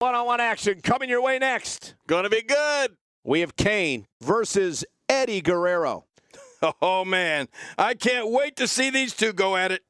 One-on-one action coming your way next. Gonna be good. We have Kane versus Eddie Guerrero. Oh, man. I can't wait to see these two go at it.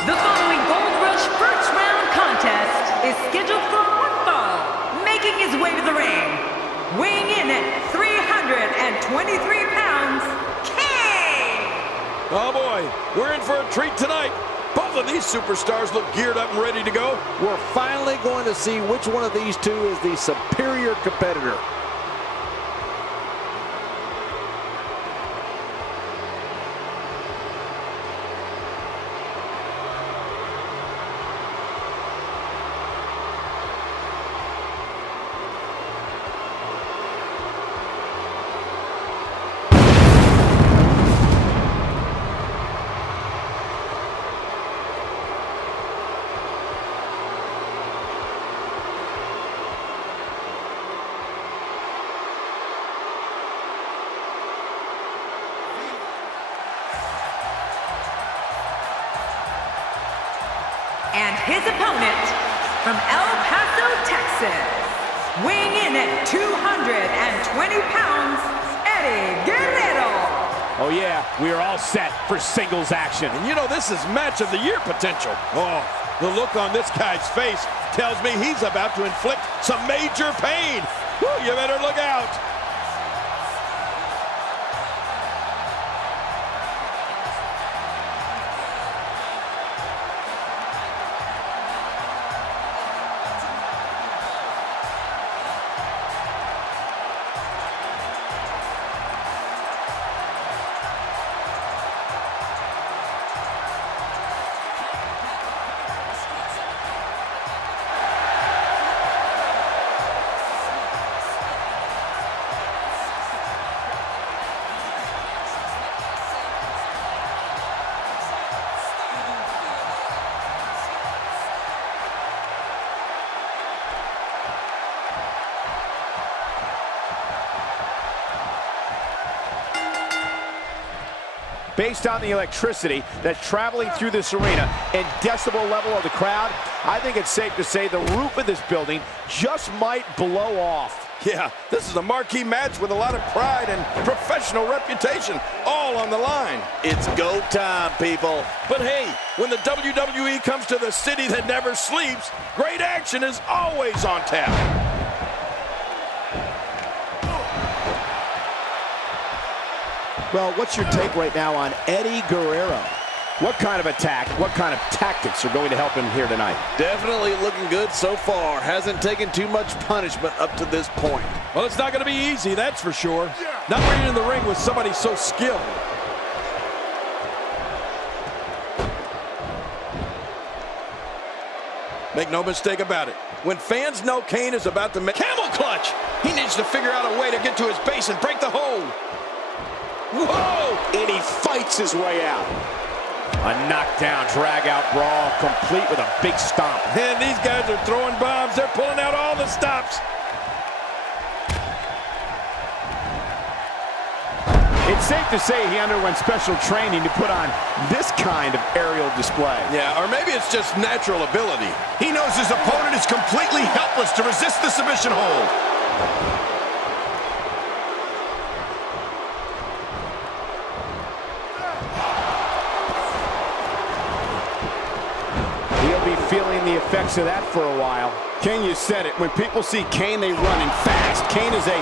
The following Gold Rush first round contest is scheduled for one fall. Making his way to the ring, weighing in at 323 pounds, Kane! Oh, boy. We're in for a treat tonight. Both of these superstars look geared up and ready to go. We're finally going to see which one of these two is the superior competitor. And his opponent from El Paso, Texas, weighing in at 220 pounds, Eddie Guerrero. Oh yeah, we are all set for singles action. And you know, this is match of the year potential. Oh, the look on this guy's face tells me he's about to inflict some major pain. Whew, you better look out. Based on the electricity that's traveling through this arena and decibel level of the crowd, I think it's safe to say the roof of this building just might blow off. Yeah, this is a marquee match with a lot of pride and professional reputation, all on the line. It's go time, people. But hey, when the WWE comes to the city that never sleeps, great action is always on tap. Well, what's your take right now on Eddie Guerrero? What kind of attack, what kind of tactics are going to help him here tonight? Definitely looking good so far. Hasn't taken too much punishment up to this point. Well, it's not going to be easy, that's for sure. Not being in the ring with somebody so skilled. Make no mistake about it. When fans know Kane is about to make camel clutch, he needs to figure out a way to get to his base and break the hold. Whoa! And he fights his way out. A knockdown, drag-out brawl, complete with a big stomp. And these guys are throwing bombs. They're pulling out all the stops. It's safe to say he underwent special training to put on this kind of aerial display. Yeah, or maybe it's just natural ability. He knows his opponent is completely helpless to resist the submission hold. He'll be feeling the effects of that for a while. Ken, you said it. When people see Kane, they run, and fast. Kane is a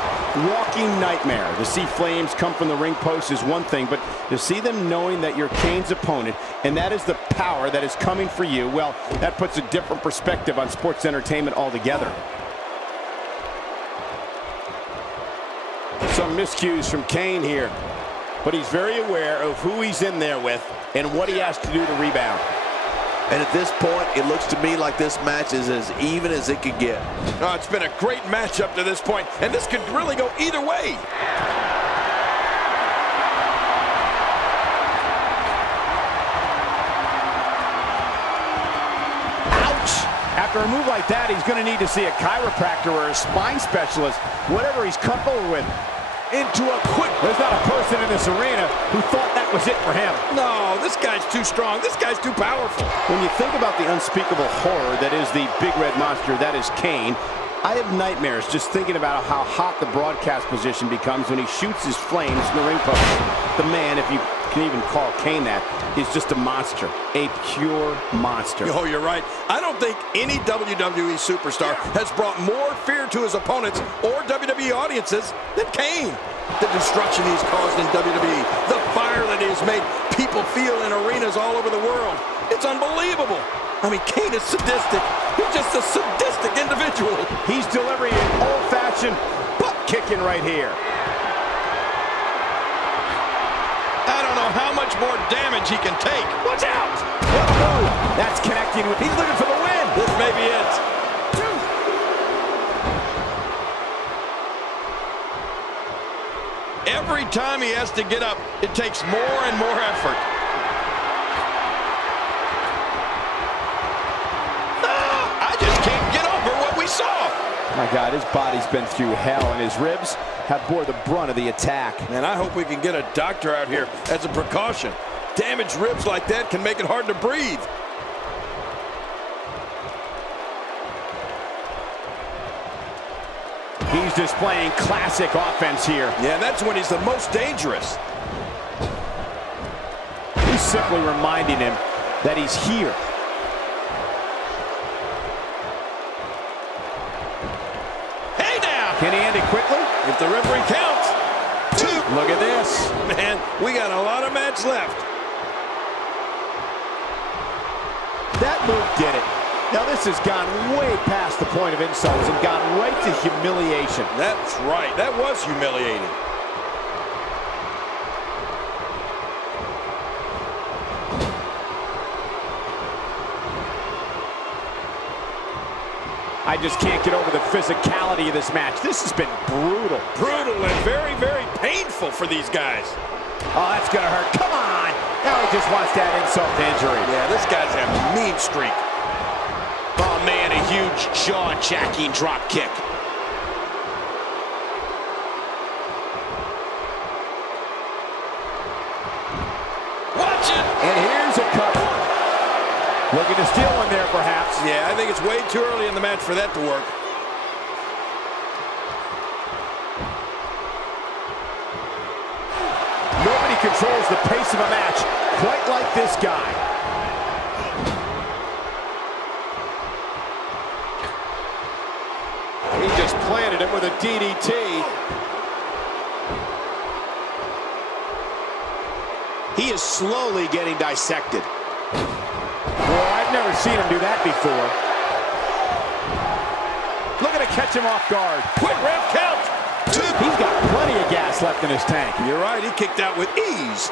walking nightmare. To see flames come from the ring post is one thing, but to see them knowing that you're Kane's opponent, and that is the power that is coming for you, well, that puts a different perspective on sports entertainment altogether. Some miscues from Kane here, but he's very aware of who he's in there with and what he has to do to rebound. And at this point, it looks to me like this match is as even as it could get. Oh, it's been a great match up to this point, and this could really go either way. After a move like that, he's going to need to see a chiropractor or a spine specialist, whatever he's comfortable with. Into a quick... There's not a person in this arena who thought that was it for him. No, this guy's too strong. This guy's too powerful. When you think about the unspeakable horror that is the big red monster, that is Kane, I have nightmares just thinking about how hot the broadcast position becomes when he shoots his flames in the ring post. The man, if you can even call Kane that, is just a monster, a pure monster. Oh, you're right. I don't think any WWE superstar has brought more fear to his opponents or WWE audiences than Kane. The destruction he's caused in WWE, the fire that he has made people feel in arenas all over the world. It's unbelievable. I mean, Kane is sadistic. He's just a sadistic individual. He's delivering an old-fashioned butt kicking right here. I don't know how much more damage he can take. Watch out! What a move! That's connecting with... He's looking for the win! This may be it. Every time he has to get up, it takes more and more effort. I just can't get over what we saw. My God, his body's been through hell, and his ribs have bore the brunt of the attack. And I hope we can get a doctor out here as a precaution. Damaged ribs like that can make it hard to breathe. He's displaying classic offense here. Yeah, that's when he's the most dangerous. He's simply reminding him that he's here. Hey now! Can he end it quickly? If the referee counts. 2. Look at this. Man, we got a lot of match left. That move did it. Now this has gone way past the point of insults and gone right to humiliation. That's right. That was humiliating. I just can't get over the physicality of this match. This has been brutal. Brutal and very, very painful for these guys. Oh, that's gonna hurt. Come on! Now he just wants that insult to injury. Yeah, this guy's a mean streak. Oh, man, a huge jaw-jacking drop kick. Watch it! And here's a cover. Looking to steal one there, perhaps. Yeah, I think it's way too early in the match for that to work. Nobody controls the pace of a match quite like this guy. He just planted him with a DDT. He is slowly getting dissected. Well, I've never seen him do that before. Looking to catch him off guard. Quick ref count. 2. He's got plenty of gas left in his tank. You're right, he kicked out with ease.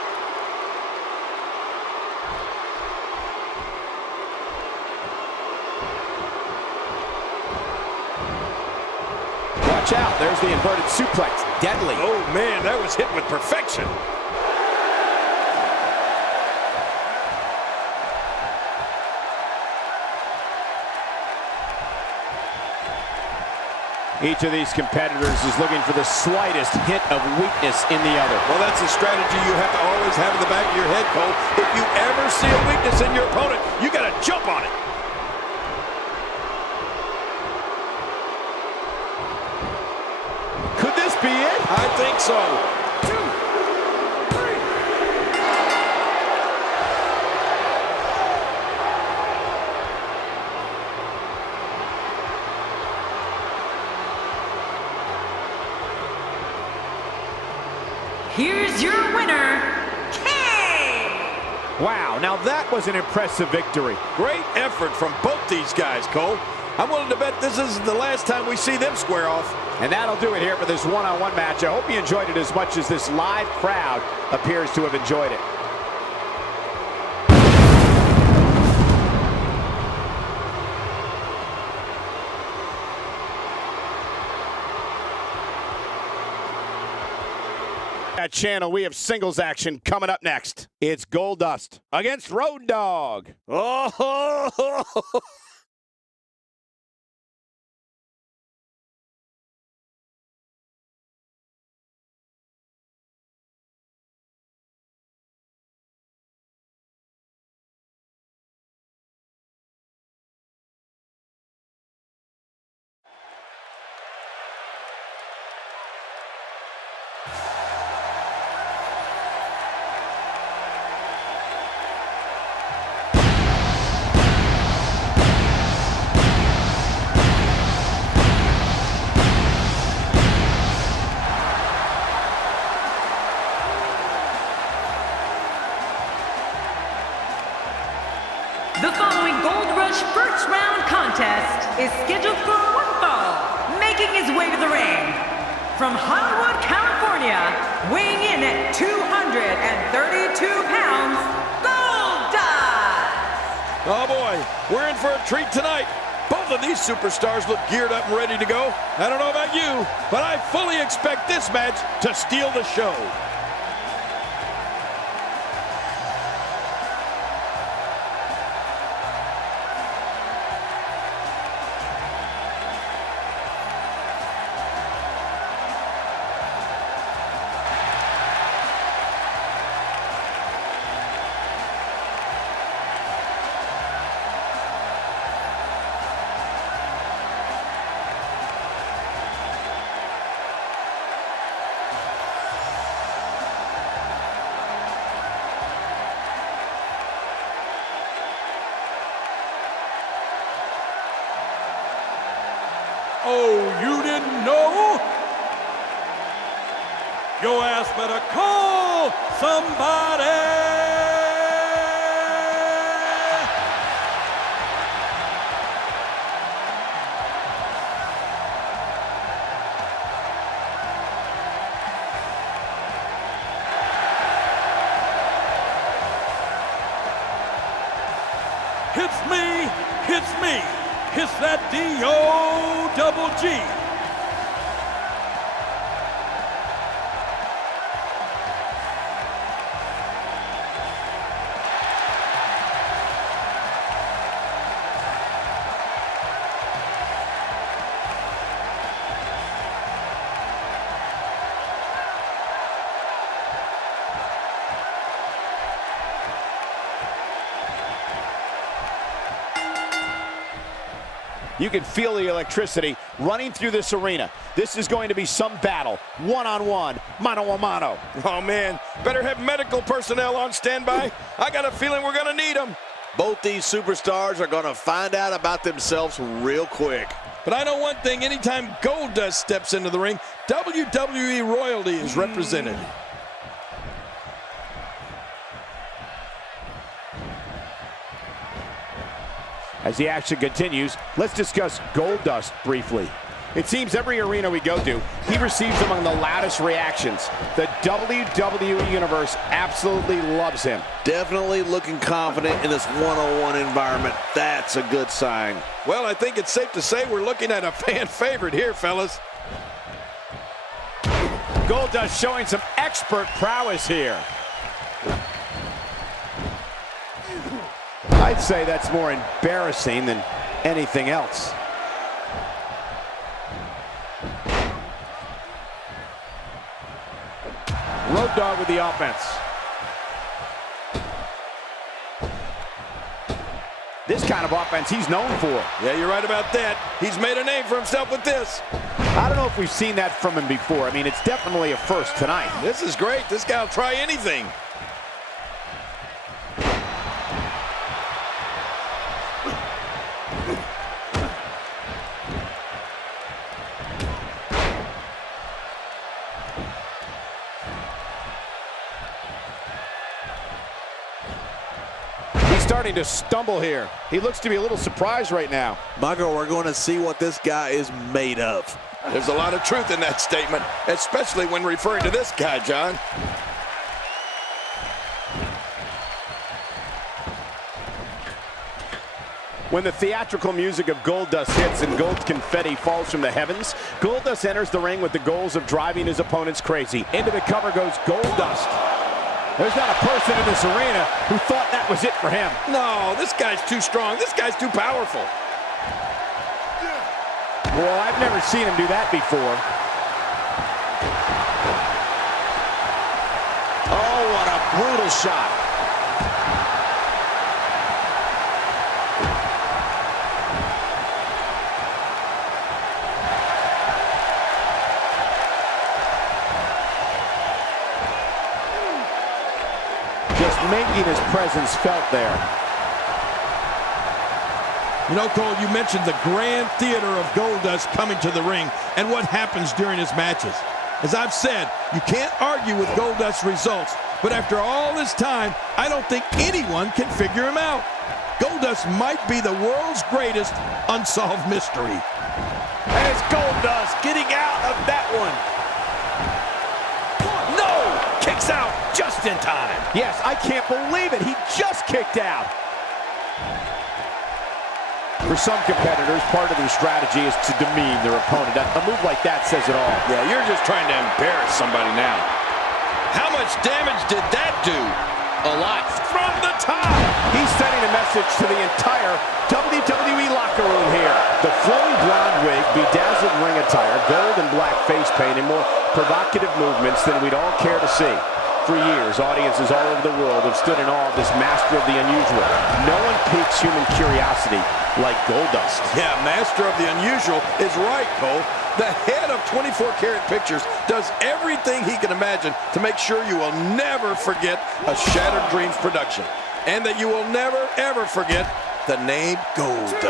Watch out, there's the inverted suplex. Deadly. Oh, man, that was hit with perfection. Each of these competitors is looking for the slightest hint of weakness in the other. Well, that's a strategy you have to always have in the back of your head, Cole. If you ever see a weakness in your opponent, you got to jump on it. Could this be it? I think so. 2, 3. Here's your winner, Kane! Wow, now that was an impressive victory. Great effort from both these guys, Cole. I'm willing to bet this isn't the last time we see them square off. And that'll do it here for this one-on-one match. I hope you enjoyed it as much as this live crowd appears to have enjoyed it. that channel, we have singles action coming up next. It's Goldust against Road Dogg. Oh, The following Gold Rush first round contest is scheduled for one fall. Making his way to the ring from Hollywood, California, weighing in at 232 pounds, Goldust! oh boy, we're in for a treat tonight. Both of these superstars look geared up and ready to go. I don't know about you, but I fully expect this match to steal the show. Oh, you didn't know? Your ass better call somebody! Hits me, hits that D-O-double-G. You can feel the electricity running through this arena. This is going to be some battle, one-on-one, mano-a-mano. Oh man, better have medical personnel on standby. I got a feeling we're gonna need them. Both these superstars are going to find out about themselves real quick. But I know one thing, anytime Goldust steps into the ring, WWE royalty is represented. As the action continues, let's discuss Goldust briefly. It seems every arena we go to, he receives among the loudest reactions. The WWE Universe absolutely loves him. Definitely looking confident in this one-on-one environment. That's a good sign. Well, I think it's safe to say we're looking at a fan favorite here, fellas. Goldust showing some expert prowess here. I'd say that's more embarrassing than anything else. Road Dogg with the offense. This kind of offense he's known for. Yeah, you're right about that. He's made a name for himself with this. I don't know if we've seen that from him before. I mean, it's definitely a first tonight. This is great. This guy will try anything. Starting to stumble here. He looks to be a little surprised right now. Michael, we're going to see what this guy is made of. There's a lot of truth in that statement, especially when referring to this guy, John. When the theatrical music of Goldust hits and gold confetti falls from the heavens, Goldust enters the ring with the goals of driving his opponents crazy. Into the cover goes Goldust. There's not a person in this arena who thought that was it for him. No, this guy's too strong. This guy's too powerful. Well, I've never seen him do that before. Oh, what a brutal shot. Just making his presence felt there. You know, Cole, you mentioned the grand theater of Goldust coming to the ring and what happens during his matches. As I've said, you can't argue with Goldust's results, but after all this time, I don't think anyone can figure him out. Goldust might be the world's greatest unsolved mystery. And it's Goldust getting out of that one. No! Kicks out just in time. Yes, I can't believe it. He just kicked out. For some competitors, part of their strategy is to demean their opponent. A move like that says it all. Yeah, you're just trying to embarrass somebody now. How much damage did that do? A lot. From the top. He's sending a message to the entire WWE locker room here. The flowing blonde wig, bedazzled ring attire, gold and black face paint, and more provocative movements than we'd all care to see. For years, audiences all over the world have stood in awe of this master of the unusual. No one piques human curiosity like Goldust. Yeah, master of the unusual is right, Cole. The head of 24 Karat Pictures does everything he can imagine to make sure you will never forget a Shattered Dreams production. And that you will never, ever forget the name Goldust.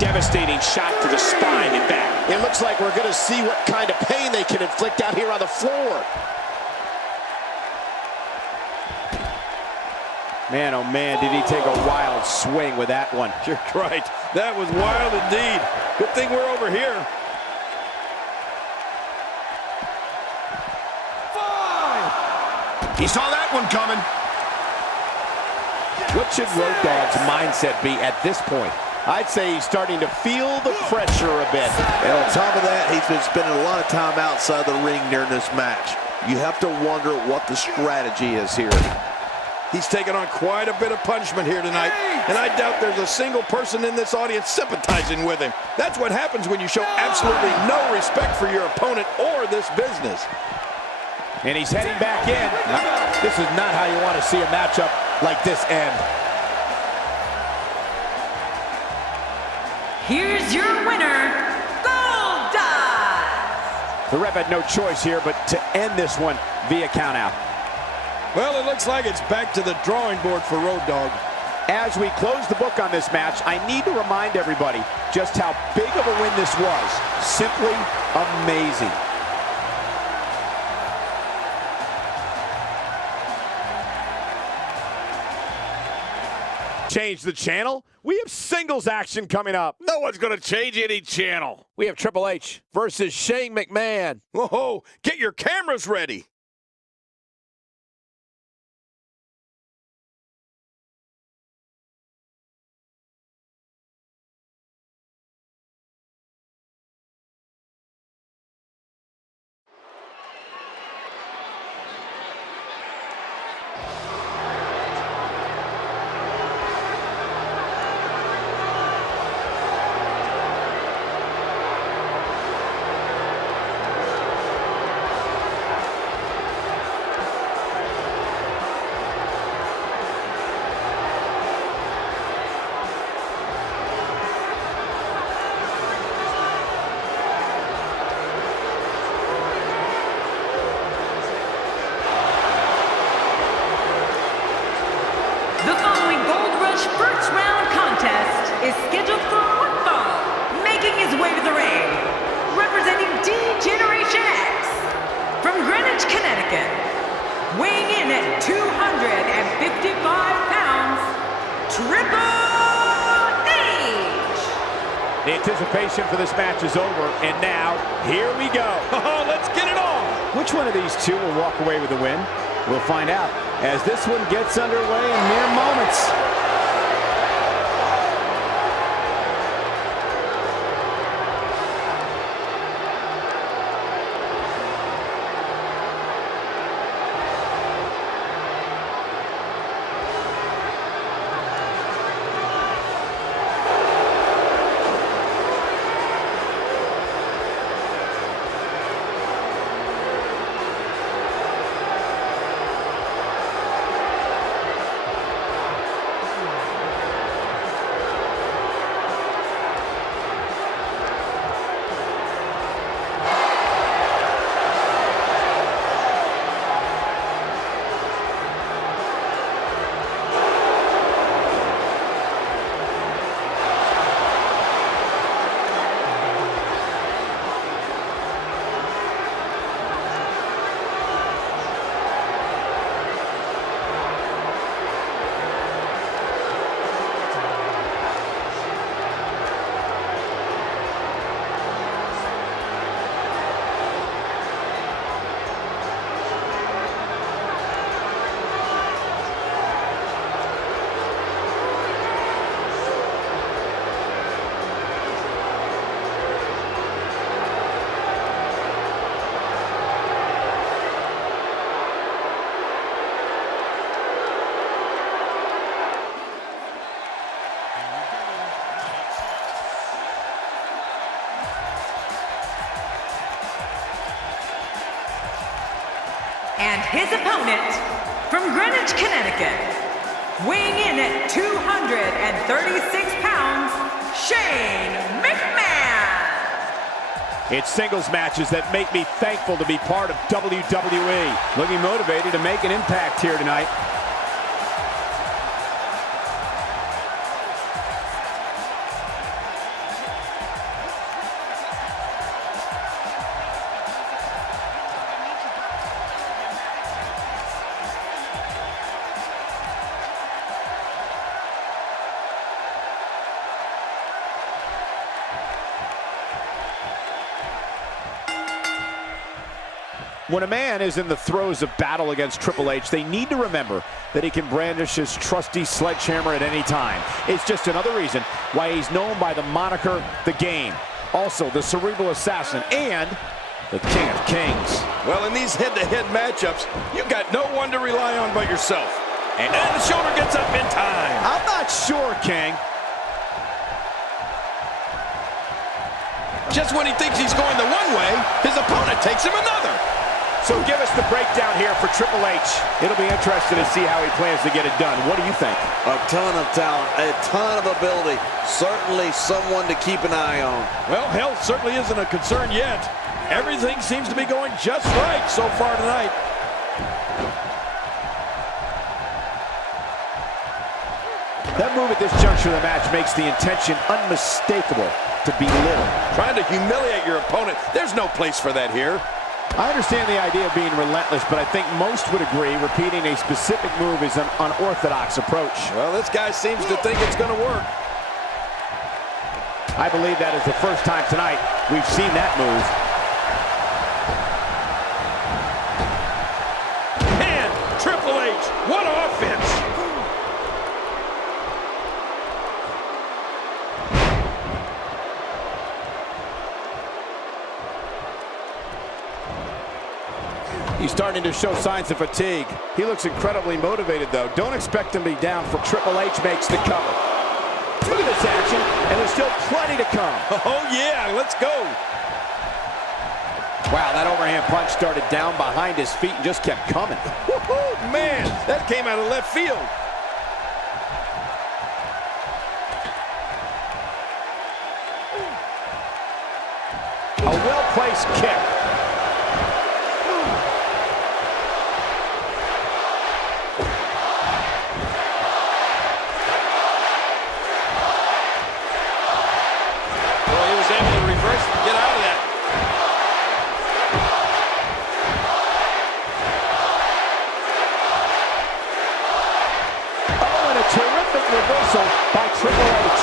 Devastating shot to the spine and back. It looks like we're going to see what kind of pain they can inflict out here on the floor. Man, oh man, did he take a wild swing with that one. You're right. That was wild indeed. Good thing we're over here. 5. He saw that one coming. What should Road Dogg's mindset be at this point? I'd say he's starting to feel the pressure a bit. And on top of that, he's been spending a lot of time outside the ring during this match. You have to wonder what the strategy is here. He's taken on quite a bit of punishment here tonight, and I doubt there's a single person in this audience sympathizing with him. That's what happens when you show absolutely no respect for your opponent or this business. And he's heading back in. This is not how you want to see a matchup like this end. Here's your winner, Goldust! The ref had no choice here but to end this one via countout. Well, it looks like it's back to the drawing board for Road Dogg. As we close the book on this match, I need to remind everybody just how big of a win this was. Simply amazing. Change the channel? We have singles action coming up. No one's going to change any channel. We have Triple H versus Shane McMahon. Whoa, get your cameras ready. Is scheduled for one fall, making his way to the ring, representing D-Generation X, from Greenwich, Connecticut, weighing in at 255 pounds, Triple H! The anticipation for this match is over, and now, here we go. Oh, let's get it on! Which one of these two will walk away with the win? We'll find out as this one gets underway in mere moments. And his opponent, from Greenwich, Connecticut, weighing in at 236 pounds, Shane McMahon. It's singles matches that make me thankful to be part of WWE. Looking motivated to make an impact here tonight. When a man is in the throes of battle against Triple H, they need to remember that he can brandish his trusty sledgehammer at any time. It's just another reason why he's known by the moniker The Game. Also, the Cerebral Assassin and the King of Kings. Well, in these head-to-head matchups, you've got no one to rely on but yourself. And the shoulder gets up in time. I'm not sure, King. Just when he thinks he's going the one way, his opponent takes him another. So give us the breakdown here for Triple H. It'll be interesting to see how he plans to get it done. What do you think? A ton of talent, a ton of ability. Certainly someone to keep an eye on. Well, health certainly isn't a concern yet. Everything seems to be going just right so far tonight. That move at this juncture of the match makes the intention unmistakable to belittle. Trying to humiliate your opponent. There's no place for that here. I understand the idea of being relentless, but I think most would agree repeating a specific move is an unorthodox approach. Well, this guy seems to think it's going to work. I believe that is the first time tonight we've seen that move. Man, Triple H, what offense! He's starting to show signs of fatigue. He looks incredibly motivated, though. Don't expect him to be down for Triple H makes the cover. Look at this action, and there's still plenty to come. Oh, yeah, let's go. Wow, that overhand punch started down behind his feet and just kept coming. Woohoo, man, that came out of left field. A well-placed kick. Get out of that. Oh, and a terrific reversal by Triple H.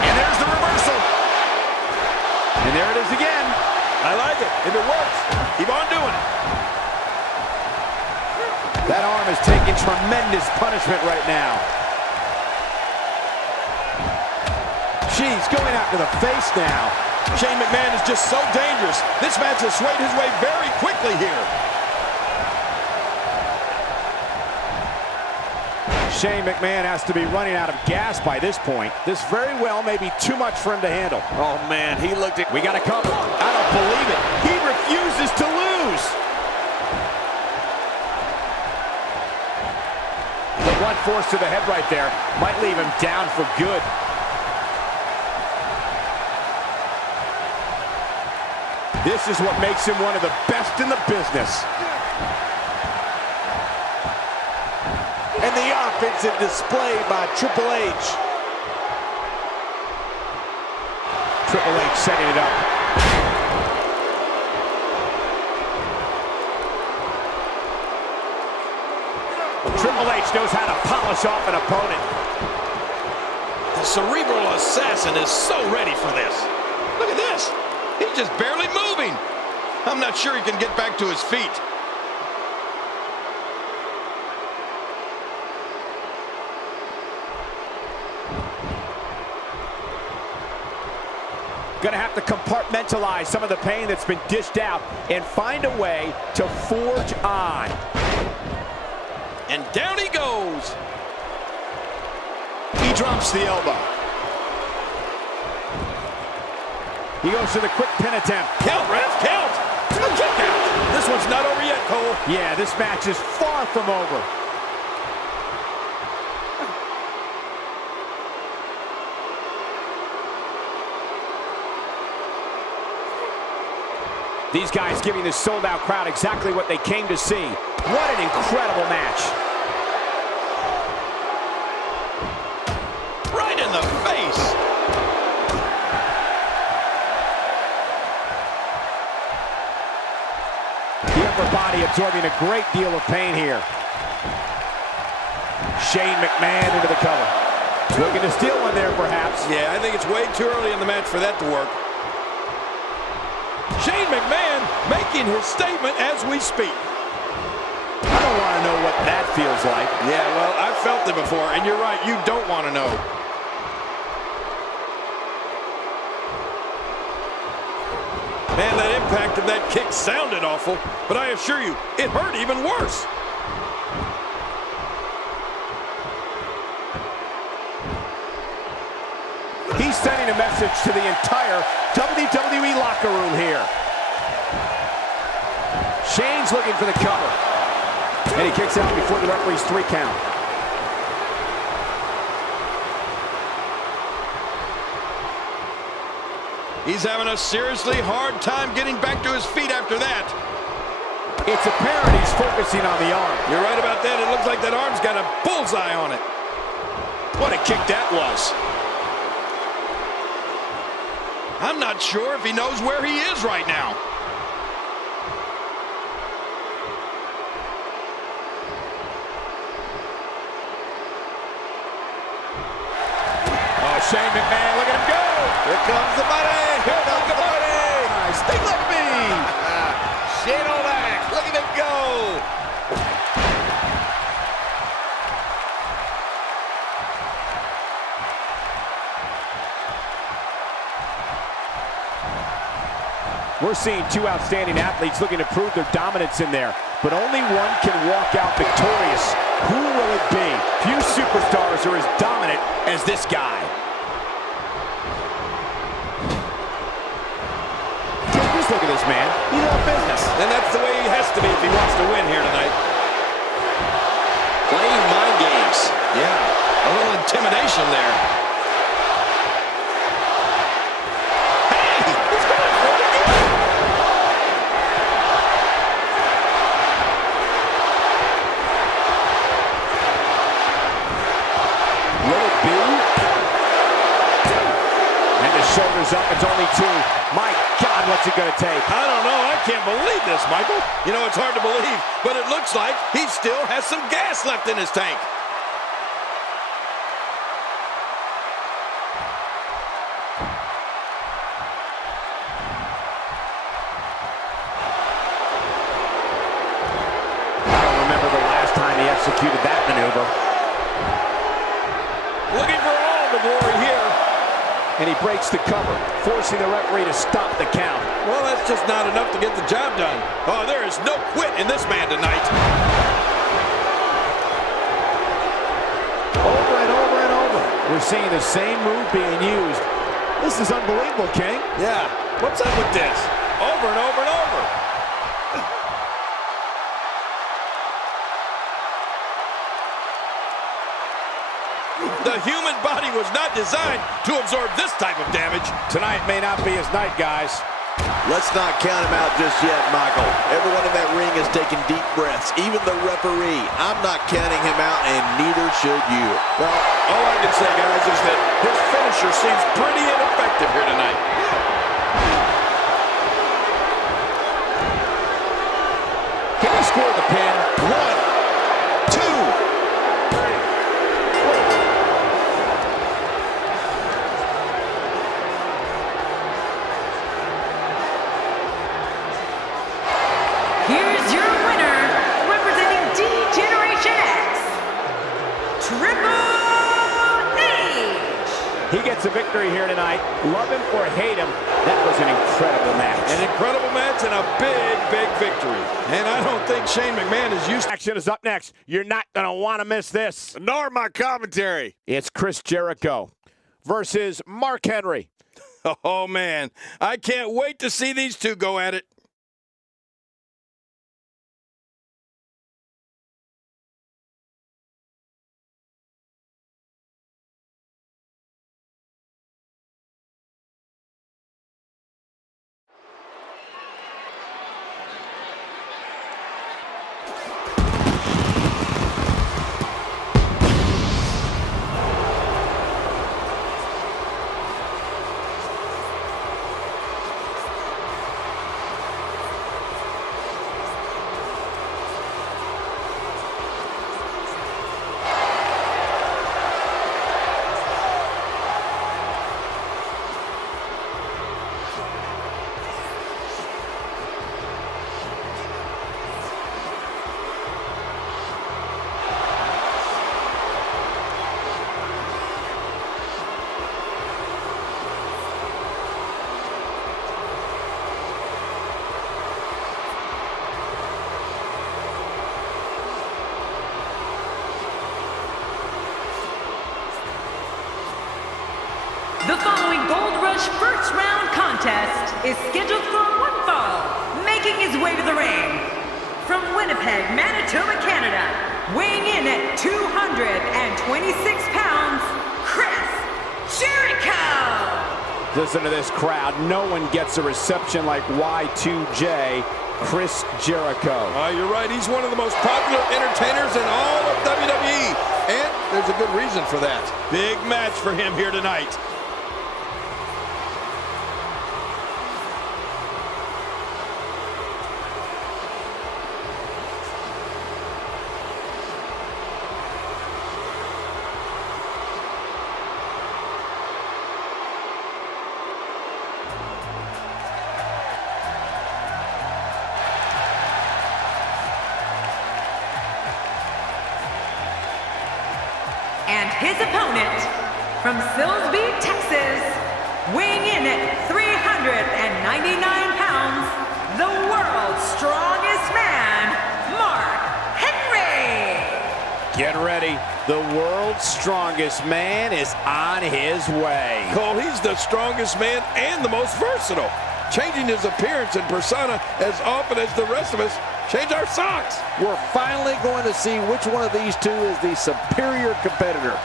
And there's the reversal. And there it is again. I like it. If it works, taking tremendous punishment right now. She's going after the face now. Shane McMahon is just so dangerous. This match has swayed his way very quickly here. Shane McMahon has to be running out of gas by this point. This very well may be too much for him to handle. Oh, man, he looked at... We got a cover. I don't believe it. He refuses to lose. The blunt force to the head right there might leave him down for good. This is what makes him one of the best in the business. And the offensive display by Triple H. Triple H setting it up. Triple H knows how to polish off an opponent. The cerebral assassin is so ready for this. Look at this. He's just barely moving. I'm not sure he can get back to his feet. Gonna have to compartmentalize some of the pain that's been dished out and find a way to forge on. And down he goes. He drops the elbow. He goes to the quick pin attempt. Count, ref, count. A kick out. This one's not over yet, Cole. Yeah, this match is far from over. These guys giving this sold-out crowd exactly what they came to see. What an incredible match. Right in the face. The upper body absorbing a great deal of pain here. Shane McMahon into the cover. Looking to steal one there, perhaps. Yeah, I think it's way too early in the match for that to work. Shane McMahon making his statement as we speak. I don't want to know what that feels like. Yeah, well, I've felt it before, and you're right, you don't want to know. Man, that impact of that kick sounded awful, but I assure you, it hurt even worse. He's sending a message to the entire WWE locker room here. Shane's looking for the cover. And he kicks out before the referee's 3 count. He's having a seriously hard time getting back to his feet after that. It's apparent he's focusing on the arm. You're right about that. It looks like that arm's got a bullseye on it. What a kick that was. I'm not sure if he knows where he is right now. Oh, Shane McMahon, look at him go! Here comes the money! Here comes the money! Sting like me! Shane O'Mac, look at him go! We're seeing 2 outstanding athletes looking to prove their dominance in there, but only one can walk out victorious. Who will it be? Few superstars are as dominant as this guy. Just look at this man. He's all business. And that's the way he has to be if he wants to win here tonight. Playing mind games. Yeah, a little intimidation there. Shoulders up, it's only 2. My God, what's it going to take? I don't know, I can't believe this, Michael. You know, it's hard to believe, but it looks like he still has some gas left in his tank. I don't remember the last time he executed that maneuver. Looking for all the glory here. And he breaks the cover, forcing the referee to stop the count. Well, that's just not enough to get the job done. Oh, there is no quit in this man tonight. Over and over and over. We're seeing the same move being used. This is unbelievable, King. Yeah, what's up with this? Over and over and over. The human body was not designed to absorb this type of damage. Tonight may not be his night, guys. Let's not count him out just yet, Michael. Everyone in that ring is taking deep breaths, even the referee. I'm not counting him out, and neither should you. Well, all I can say, guys, is that his finisher seems pretty ineffective here tonight. Can he score the pin? 1, 2. Here's your winner, representing D-Generation X, Triple H. He gets a victory here tonight. Love him or hate him, that was an incredible match. An incredible match and a big, big victory. And I don't think Shane McMahon is used to... Action is up next. You're not going to want to miss this. Nor my commentary. It's Chris Jericho versus Mark Henry. Oh, man. I can't wait to see these two go at it. The following Gold Rush first round contest is scheduled for one fall. Making his way to the ring from Winnipeg, Manitoba, Canada, weighing in at 226 pounds, Chris Jericho. Listen to this crowd. No one gets a reception like Y2J, Chris Jericho. You're right. He's one of the most popular entertainers in all of WWE. And there's a good reason for that. Big match for him here tonight. And his opponent from Silsbee, Texas, weighing in at 399 pounds, the world's strongest man, Mark Henry. Get ready. The world's strongest man is on his way. Cole, he's the strongest man and the most versatile, changing his appearance and persona as often as the rest of us change our socks. We're finally going to see which one of these two is the superior competitor.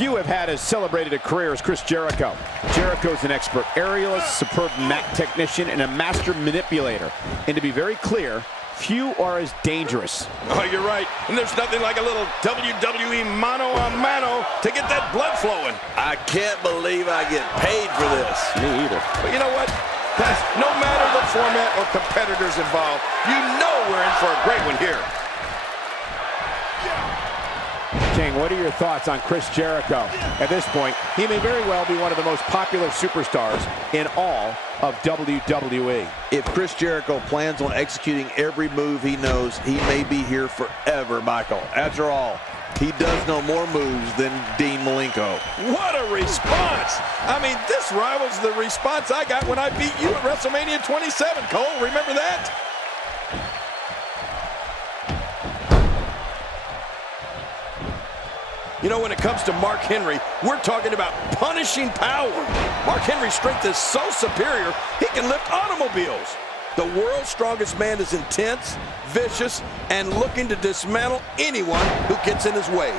Few have had as celebrated a career as Chris Jericho. Jericho's an expert aerialist, superb mat technician, and a master manipulator. And to be very clear, few are as dangerous. Oh, you're right. And there's nothing like a little WWE mano-a-mano to get that blood flowing. I can't believe I get paid for this. Me either. But you know what? No matter the format or competitors involved, you know we're in for a great one here. King, what are your thoughts on Chris Jericho? At this point, he may very well be one of the most popular superstars in all of WWE. If Chris Jericho plans on executing every move he knows, he may be here forever, Michael. After all, he does know more moves than Dean Malenko. What a response! I mean, this rivals the response I got when I beat you at WrestleMania 27, Cole. Remember that? You know, when it comes to Mark Henry, we're talking about punishing power. Mark Henry's strength is so superior, he can lift automobiles. The world's strongest man is intense, vicious, and looking to dismantle anyone who gets in his way.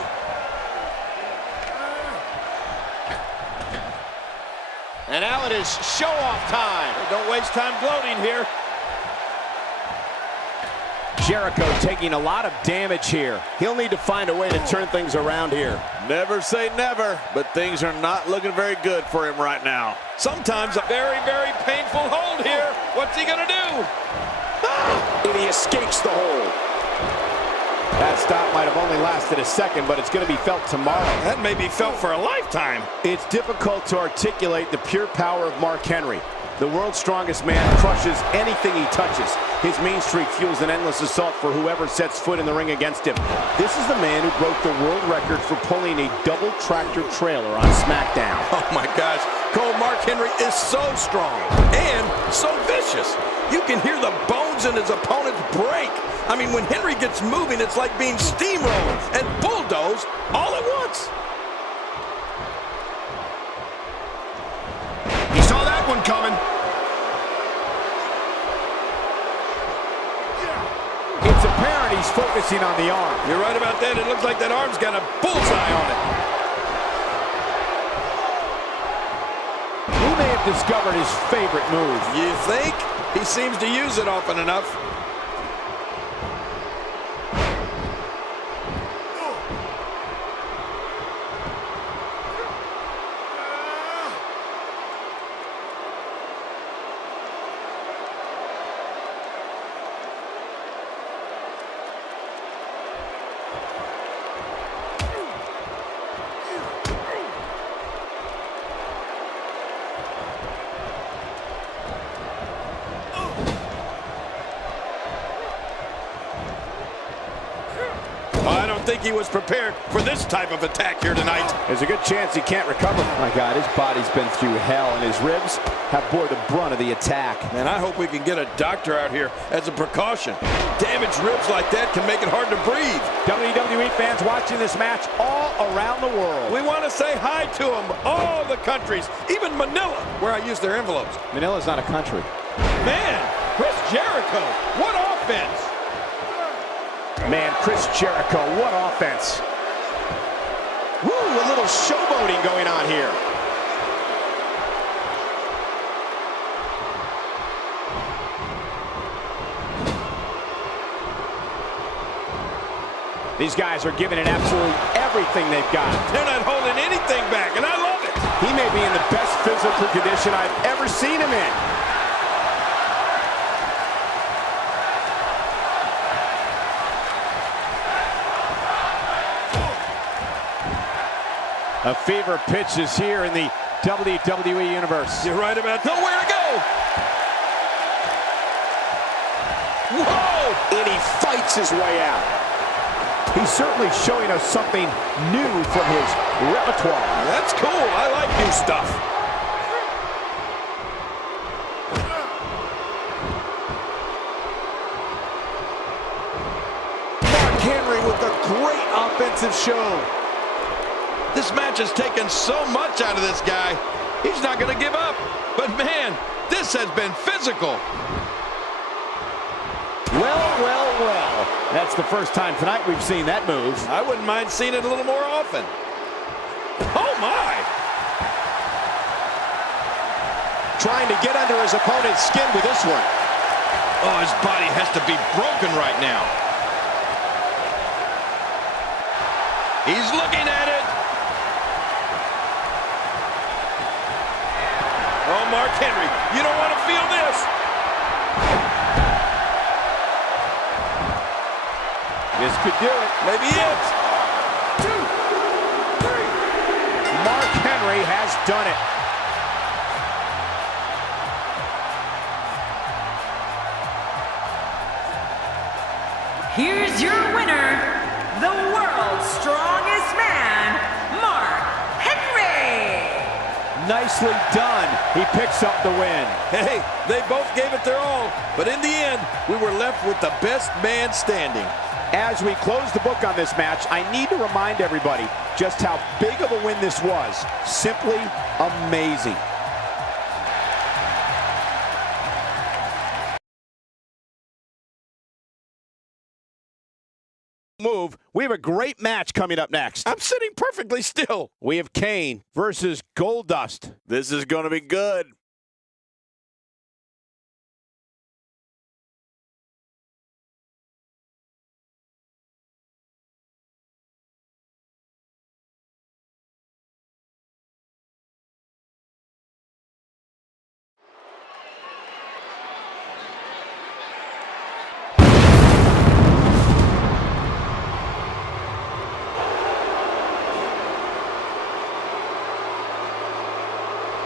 And now it is show-off time. Don't waste time gloating here. Jericho taking a lot of damage here. He'll need to find a way to turn things around here. Never say never, but things are not looking very good for him right now. Sometimes a very, very painful hold here. What's he gonna do? And he escapes the hold. That stop might have only lasted a second, but it's going to be felt tomorrow. That may be felt for a lifetime. It's difficult to articulate the pure power of Mark Henry. The world's strongest man crushes anything he touches. His mean streak fuels an endless assault for whoever sets foot in the ring against him. This is the man who broke the world record for pulling a double tractor trailer on SmackDown. Oh my gosh, Cole, Mark Henry is so strong and so vicious. You can hear the bones in his opponents break. I mean, when Henry gets moving, it's like being steamrolled and bulldozed all at once. He saw that one coming. It's apparent he's focusing on the arm. You're right about that. It looks like that arm's got a bullseye on it. He may have discovered his favorite move. You think? He seems to use it often enough. I don't think he was prepared for this type of attack here tonight. There's a good chance he can't recover. My God, his body's been through hell, and his ribs have bore the brunt of the attack. And I hope we can get a doctor out here as a precaution. Damaged ribs like that can make it hard to breathe. WWE fans watching this match all around the world. We want to say hi to them, all the countries, even Manila, where I use their envelopes. Manila's not a country. Man, Chris Jericho, what offense! Man, Chris Jericho, what offense. Woo, a little showboating going on here. These guys are giving it absolutely everything they've got. They're not holding anything back, and I love it. He may be in the best physical condition I've ever seen him in. A fever pitch is here in the WWE Universe. You're right about nowhere to go. Whoa! And he fights his way out. He's certainly showing us something new from his repertoire. That's cool. I like new stuff. Mark Henry with a great offensive show. This match has taken so much out of this guy. He's not going to give up. But man, this has been physical. Well. That's the first time tonight we've seen that move. I wouldn't mind seeing it a little more often. trying to get under his opponent's skin with this one. Oh, his body has to be broken right now. He's looking at it. Oh, Mark Henry, you don't want to feel this. This could do it. Maybe it. 2, 3. Mark Henry has done it. Here's your winner, the world's strongest man, Mark Henry. Nicely done. He picks up the win. Hey, they both gave it their all, but in the end, we were left with the best man standing. As we close the book on this match, I need to remind everybody just how big of a win this was. Simply amazing. Move. We have a great match coming up next. I'm sitting perfectly still. We have Kane versus Goldust. This is going to be good.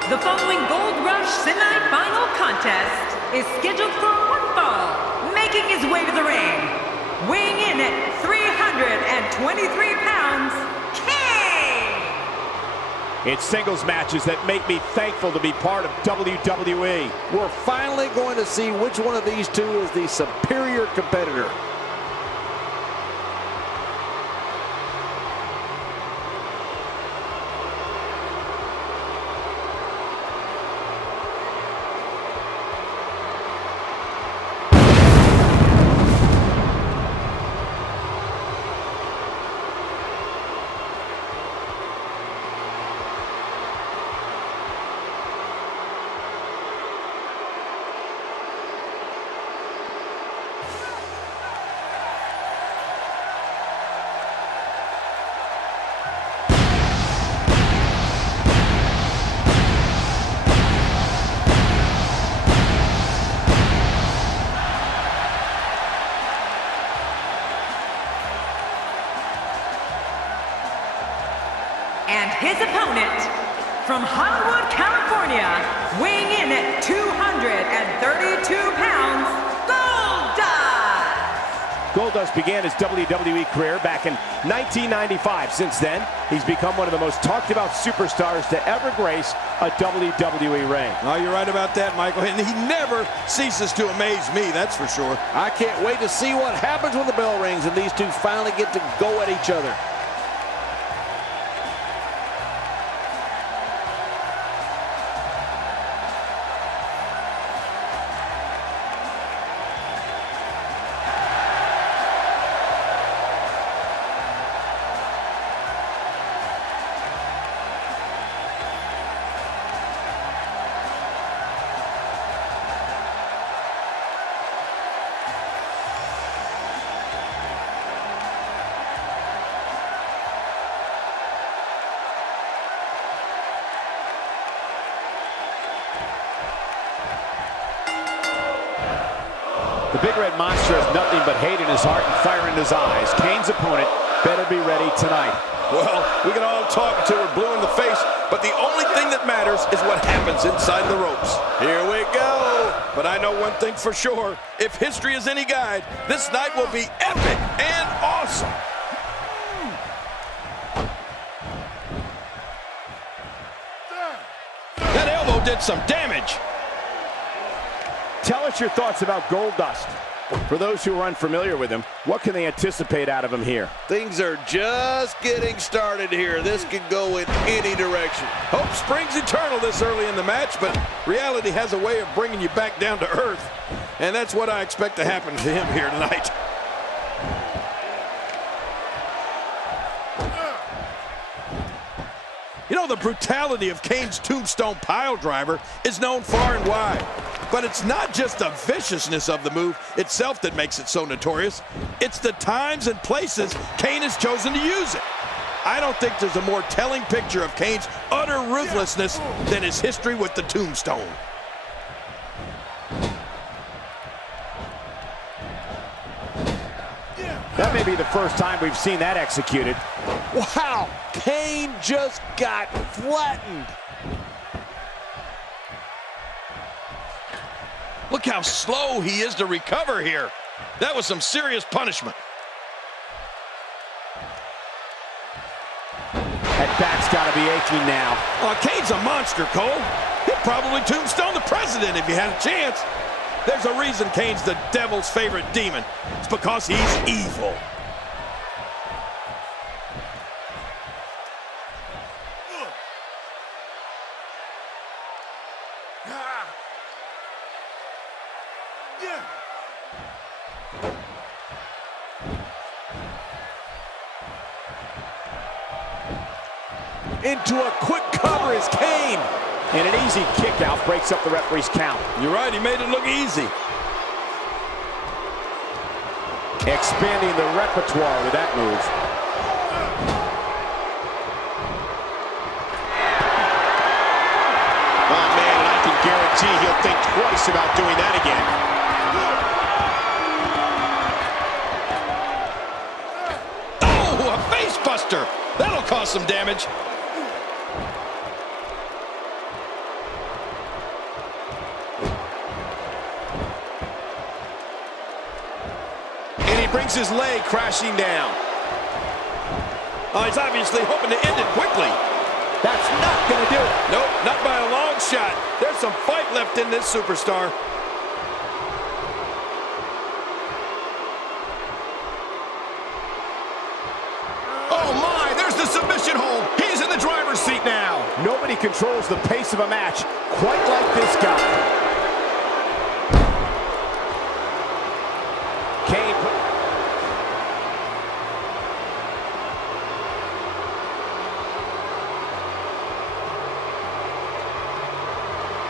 The following Gold Rush semi-final contest is scheduled for one fall, making his way to the ring, weighing in at 323 pounds, Kane! It's singles matches that make me thankful to be part of WWE. We're finally going to see which one of these two is the superior competitor. And his opponent, from Hollywood, California, weighing in at 232 pounds, Goldust! Goldust began his WWE career back in 1995. Since then, he's become one of the most talked about superstars to ever grace a WWE ring. Oh, you're right about that, Michael. And he never ceases to amaze me, that's for sure. I can't wait to see what happens when the bell rings and these two finally get to go at each other. The Big Red Monster has nothing but hate in his heart and fire in his eyes. Kane's opponent better be ready tonight. Well, we can all talk until we're blue in the face, but the only thing that matters is what happens inside the ropes. Here we go. But I know one thing for sure. If history is any guide, this night will be epic and awesome. That elbow did some damage. Tell us your thoughts about Goldust. For those who are unfamiliar with him, what can they anticipate out of him here? Things are just getting started here. This could go in any direction. Hope springs eternal this early in the match, but reality has a way of bringing you back down to earth. And that's what I expect to happen to him here tonight. You know, the brutality of Kane's tombstone pile driver is known far and wide. But it's not just the viciousness of the move itself that makes it so notorious. It's the times and places Kane has chosen to use it. I don't think there's a more telling picture of Kane's utter ruthlessness than his history with the tombstone. That may be the first time we've seen that executed. Wow, Kane just got flattened. Look how slow he is to recover here. That was some serious punishment. That back's got to be aching now. Oh, Kane's a monster, Cole. He'd probably tombstone the president if he had a chance. There's a reason Kane's the devil's favorite demon. It's because he's evil. Into a quick cover is Kane. And an easy kick out breaks up the referee's count. You're right, he made it look easy. Expanding the repertoire with that move. Oh, man, and I can guarantee he'll think twice about doing that again. Oh, a face buster. That'll cause some damage. Brings his leg crashing down. Oh, he's obviously hoping to end it quickly. That's not going to do it. Nope, not by a long shot. There's some fight left in this superstar. Oh my, there's the submission hold. He's in the driver's seat now. Nobody controls the pace of a match quite like this guy. Kane.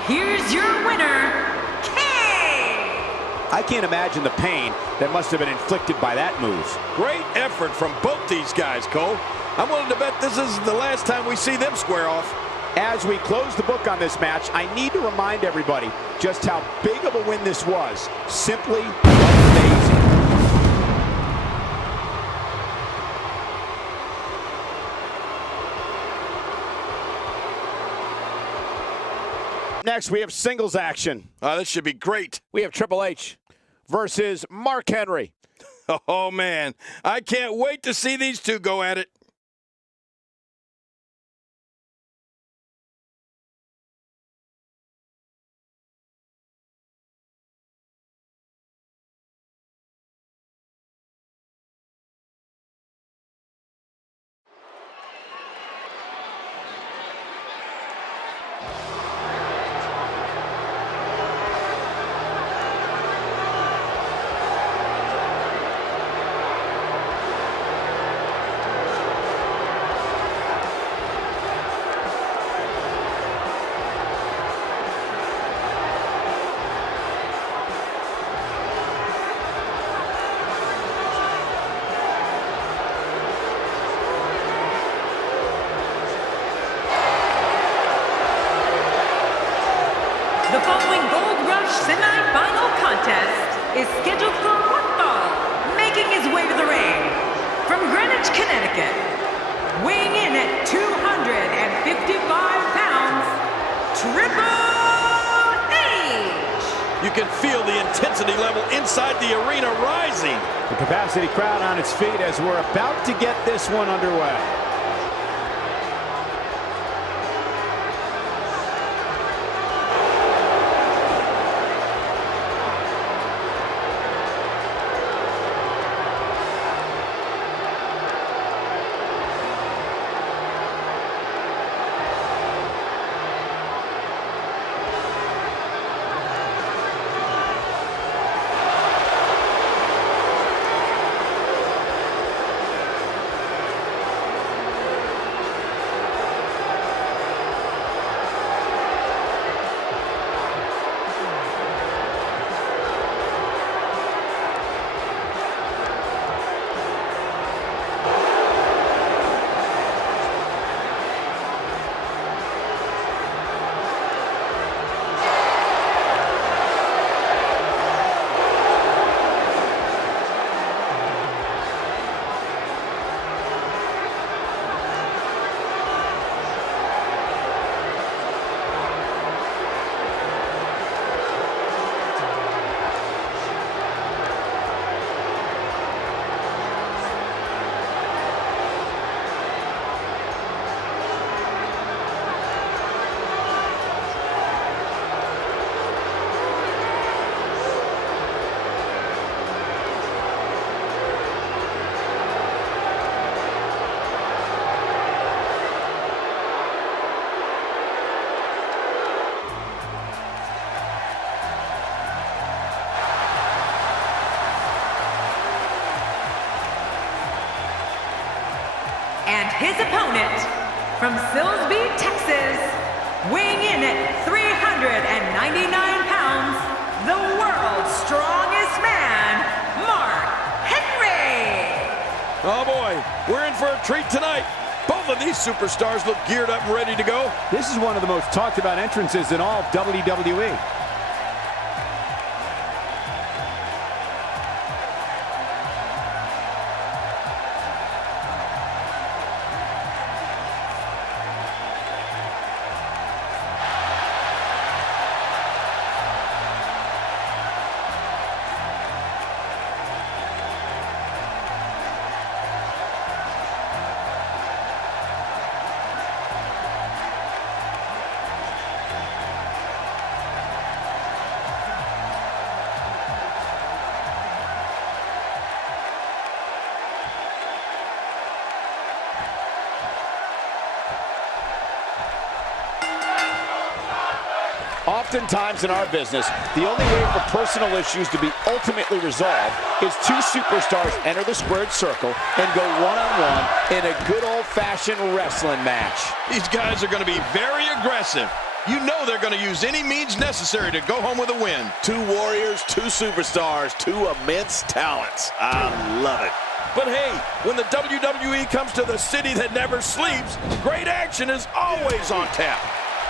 Here's your winner, Kane! I can't imagine the pain that must have been inflicted by that move. Great effort from both these guys, Cole. I'm willing to bet this is the last time we see them square off. As we close the book on this match, I need to remind everybody just how big of a win this was. Simply amazing. Next, we have singles action. This should be great. We have Triple H versus Mark Henry. Oh, man. I can't wait to see these two go at it. The following Gold Rush semi-final contest is scheduled for one fall, making his way to the ring from Greenwich, Connecticut, weighing in at 255 pounds, Triple H! You can feel the intensity level inside the arena rising. The capacity crowd on its feet as we're about to get this one underway. And his opponent, from Silsbee, Texas, weighing in at 399 pounds, the world's strongest man, Mark Henry. Oh boy, we're in for a treat tonight. Both of these superstars look geared up and ready to go. This is one of the most talked about entrances in all of WWE. Oftentimes in our business, the only way for personal issues to be ultimately resolved is two superstars enter the squared circle and go one-on-one in a good old-fashioned wrestling match. These guys are going to be very aggressive. You know they're going to use any means necessary to go home with a win. Two warriors, two superstars, two immense talents. I love it. But hey, when the WWE comes to the city that never sleeps, great action is always on tap.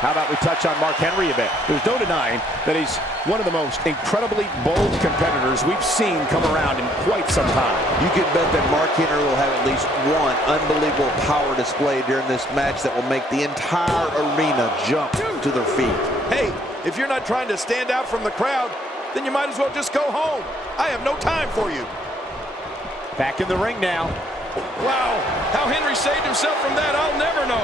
How about we touch on Mark Henry a bit? There's no denying that he's one of the most incredibly bold competitors we've seen come around in quite some time. You can bet that Mark Henry will have at least one unbelievable power display during this match that will make the entire arena jump to their feet. Hey, if you're not trying to stand out from the crowd, then you might as well just go home. I have no time for you. Back in the ring now. Wow, how Henry saved himself from that, I'll never know.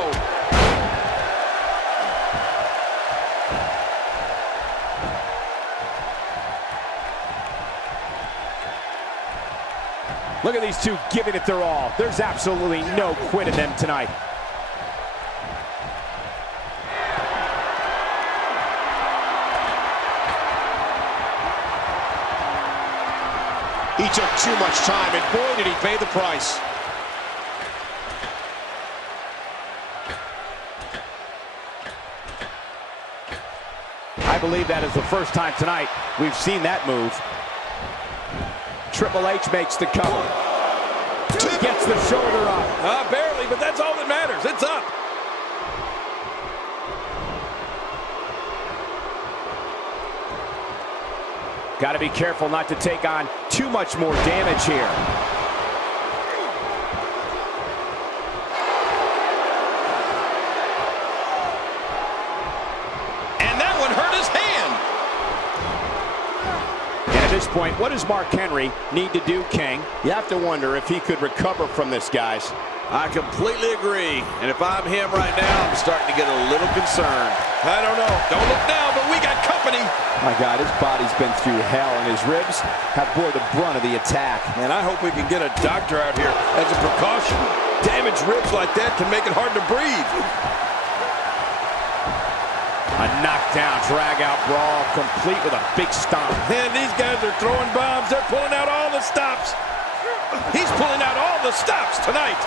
Look at these two giving it their all. There's absolutely no quit in them tonight. He took too much time, and boy, did he pay the price. I believe that is the first time tonight we've seen that move. Triple H makes the cover. Gets the shoulder up. Barely, but that's all that matters. It's up. Got to be careful not to take on too much more damage here. And that one hurt his hand. And at this point, what does Mark Henry need to do, King? You have to wonder if he could recover from this, guys. I completely agree. And if I'm him right now, I'm starting to get a little concerned. I don't know. Don't look now, but we got company. My God, his body's been through hell, and his ribs have bore the brunt of the attack. And I hope we can get a doctor out here as a precaution. Damaged ribs like that can make it hard to breathe. A knockdown, drag-out brawl, complete with a big stomp. And these guys are throwing bombs. They're pulling out all the stops. He's pulling out all the stops tonight.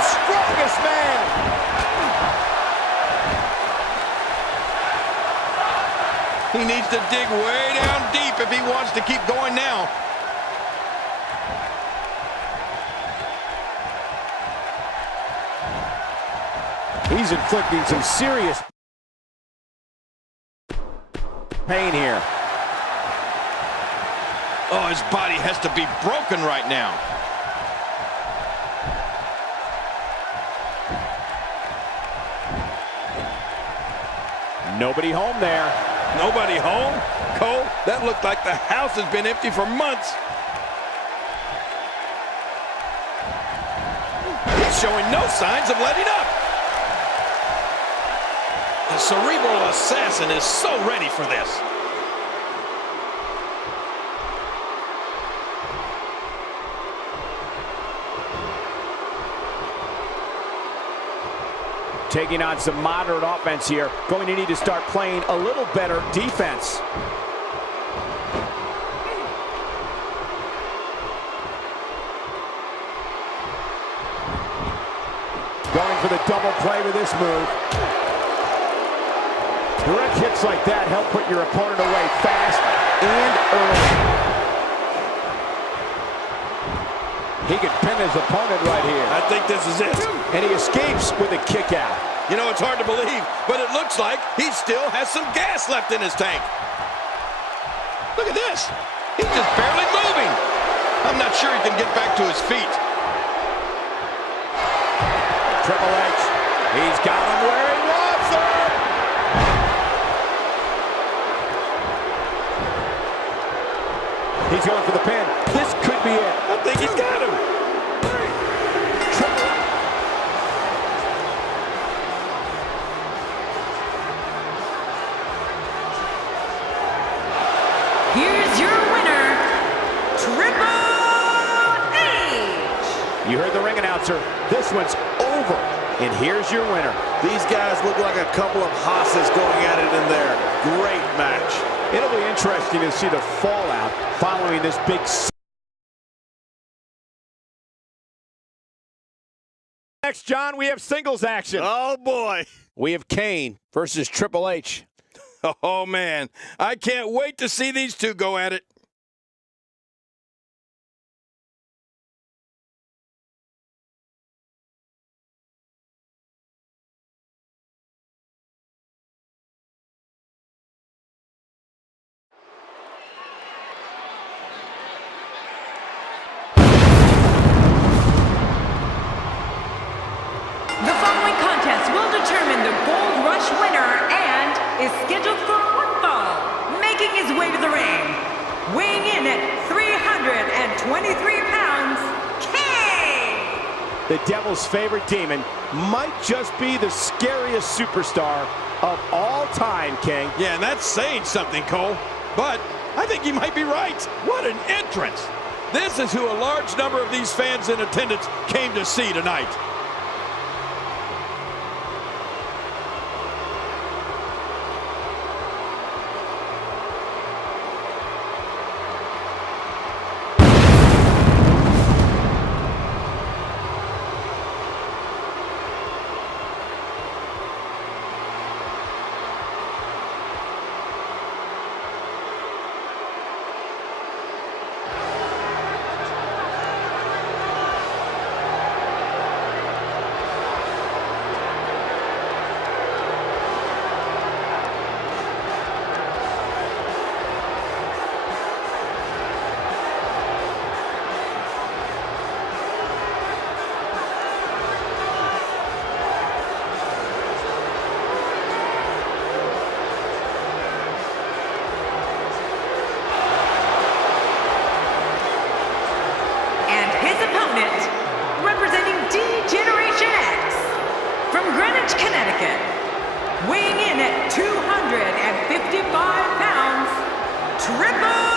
Strongest man. He needs to dig way down deep if he wants to keep going now. He's inflicting some serious pain here. Oh, his body has to be broken right now. Nobody home there. Nobody home? Cole, that looked like the house has been empty for months. He's showing no signs of letting up. The cerebral assassin is so ready for this. Taking on some moderate offense here. Going to need to start playing a little better defense. Going for the double play with this move. Direct hits like that help put your opponent away fast and early. He could pin his opponent right here. I think this is it. And he escapes with a kick out. You know, it's hard to believe, but it looks like he still has some gas left in his tank. Look at this. He's just barely moving. I'm not sure he can get back to his feet. Triple H, he's got him where he wants him. He's going for the pin. This could be it. I think he's got him. Here's your winner, Triple H. You heard the ring announcer. This one's over. And here's your winner. These guys look like a couple of hosses going at it in there. Great match. It'll be interesting to see the fallout following this big. Next, John, we have singles action. Oh, boy. We have Kane versus Triple H. Oh, man. I can't wait to see these two go at it. The following contest will determine the Gold Rush winner and is scheduled for one fall. Making his way to the ring, weighing in at 323 pounds, Kane! The Devil's favorite demon might just be the scariest superstar of all time, King. Yeah, and that's saying something, Cole. But I think you might be right. What an entrance. This is who a large number of these fans in attendance came to see tonight. Connecticut, weighing in at 255 pounds, Triple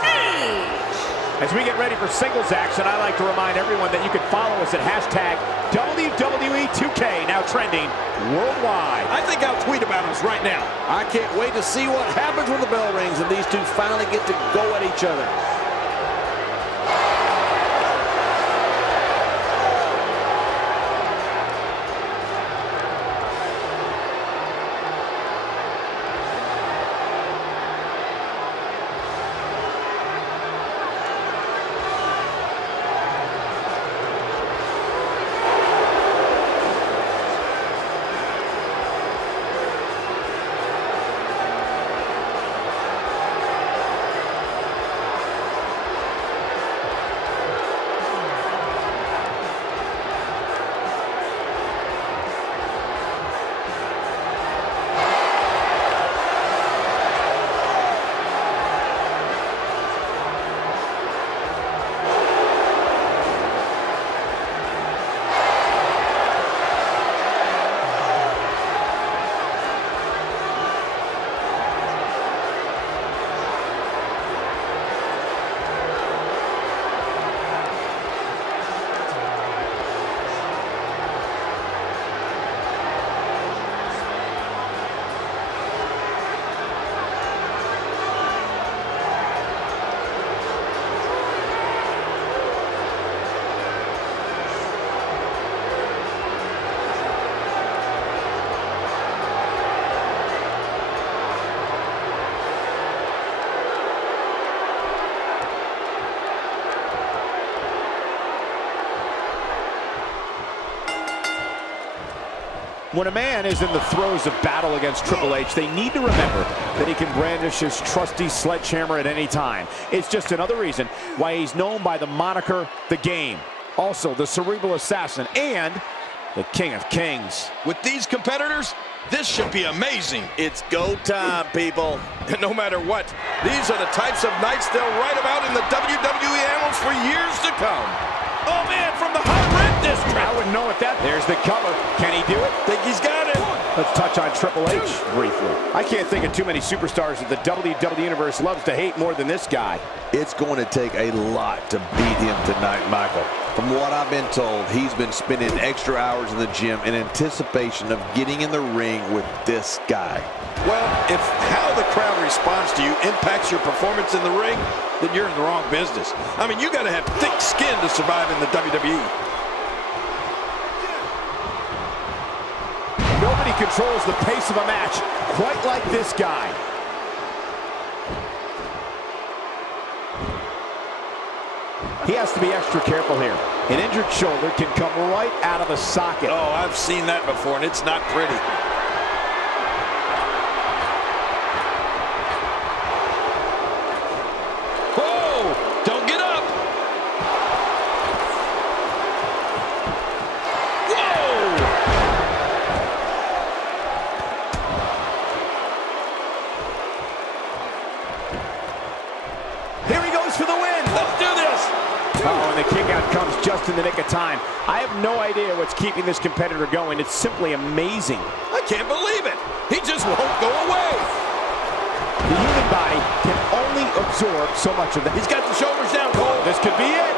H. As we get ready for singles action, I like to remind everyone that you can follow us at hashtag WWE2K, now trending worldwide. I think I'll tweet about us right now. I can't wait to see what happens when the bell rings and these two finally get to go at each other. When a man is in the throes of battle against Triple H, they need to remember that he can brandish his trusty sledgehammer at any time. It's just another reason why he's known by the moniker The Game. Also, the Cerebral Assassin and the King of Kings. With these competitors, this should be amazing. It's go time, people. And no matter what, these are the types of nights they'll write about in the WWE annals for years to come. Oh man, from the hot red district. I wouldn't know what that. There's the cover. Can he do it? Think he's got it. Let's touch on Triple H briefly. I can't think of too many superstars that the WWE Universe loves to hate more than this guy. It's going to take a lot to beat him tonight, Michael. From what I've been told, he's been spending extra hours in the gym in anticipation of getting in the ring with this guy. Well, if how the crowd responds to you impacts your performance in the ring, then you're in the wrong business. I mean, you got to have thick skin to survive in the WWE. Nobody controls the pace of a match quite like this guy. He has to be extra careful here. An injured shoulder can come right out of the socket. Oh, I've seen that before, and it's not pretty. Whoa! Don't get up! Whoa! Here he goes for the win. Let's do this! Oh, and the kick out comes just in the nick of time. I have no idea what's keeping this competitor going. It's simply amazing. I can't believe it! He just won't go away! The human body can only absorb so much of that. He's got the shoulders down, Cole. This could be it.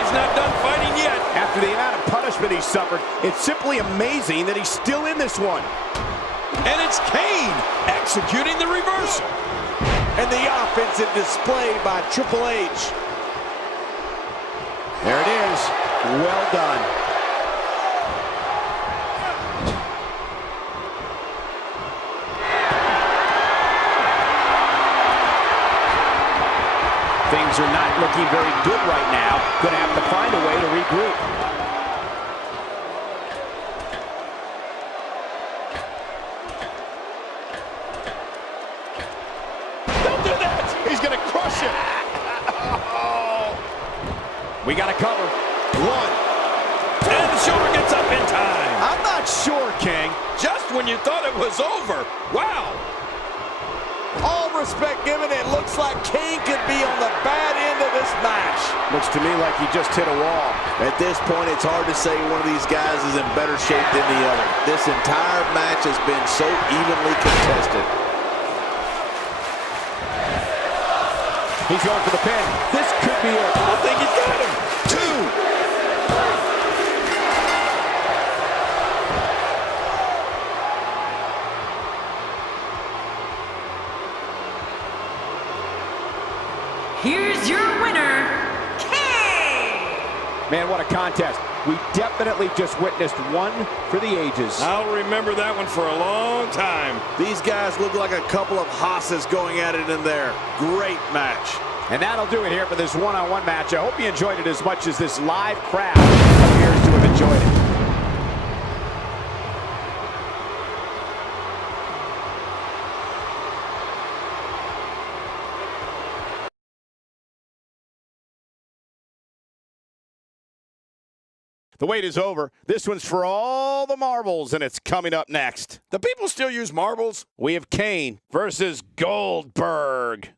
He's not done fighting yet. After the amount of punishment he suffered, it's simply amazing that he's still in this one. And it's Kane executing the reversal. And the offensive display by Triple H. There it is. Well done. Things are not looking very good right now. Gonna have to find a way to regroup. Don't do that! He's gonna crush him! We got to cover. One. And the shoulder gets up in time. I'm not sure, King. Just when you thought it was over. Wow. All respect given, it looks like Kane could be on the bad end of this match. Looks to me like he just hit a wall. At this point, it's hard to say one of these guys is in better shape than the other. This entire match has been so evenly contested. He's going for the pin. This could be it. I think he's got him. 2. Here's your winner, Kane! Man, what a contest. We definitely just witnessed one for the ages. I'll remember that one for a long time. These guys look like a couple of hosses going at it in there. Great match. And that'll do it here for this one-on-one match. I hope you enjoyed it as much as this live crowd appears to have enjoyed it. The wait is over. This one's for all the marbles, and it's coming up next. Do people still use marbles? We have Kane versus Goldberg.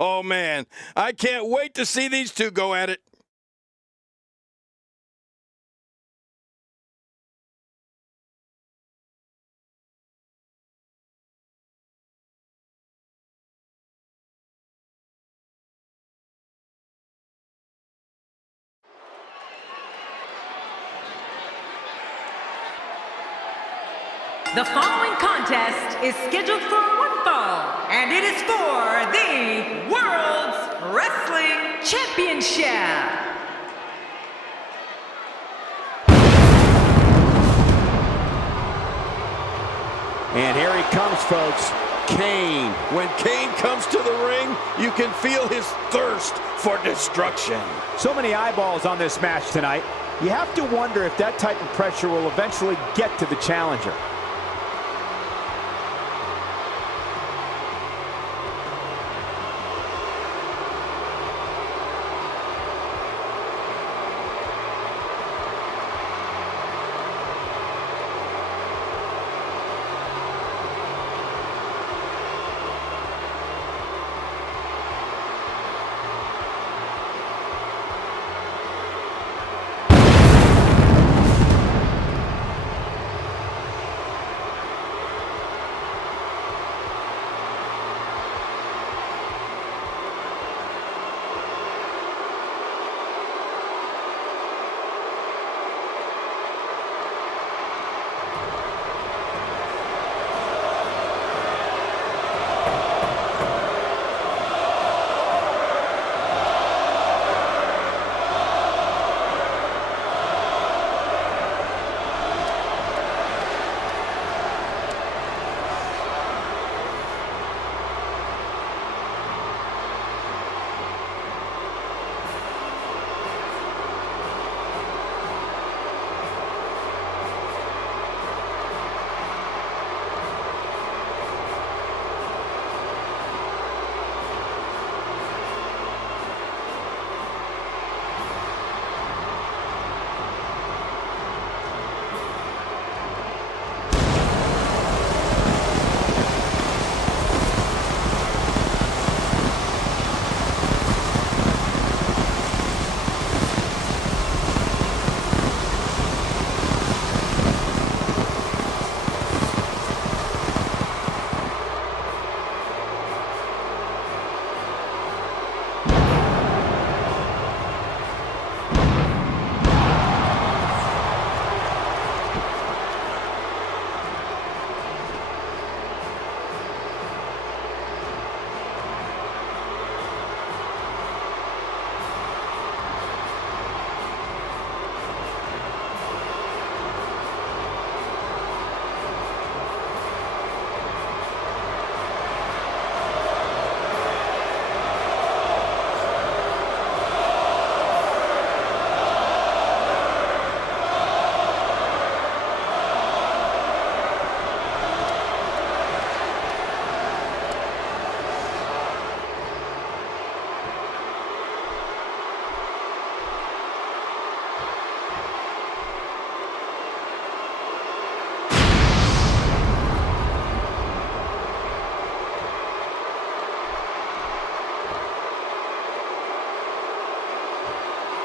Oh, man. I can't wait to see these two go at it. The following contest is scheduled for one fall, and it is for the World's Wrestling Championship. And here he comes, folks. Kane. When Kane comes to the ring, you can feel his thirst for destruction. So many eyeballs on this match tonight. You have to wonder if that type of pressure will eventually get to the challenger.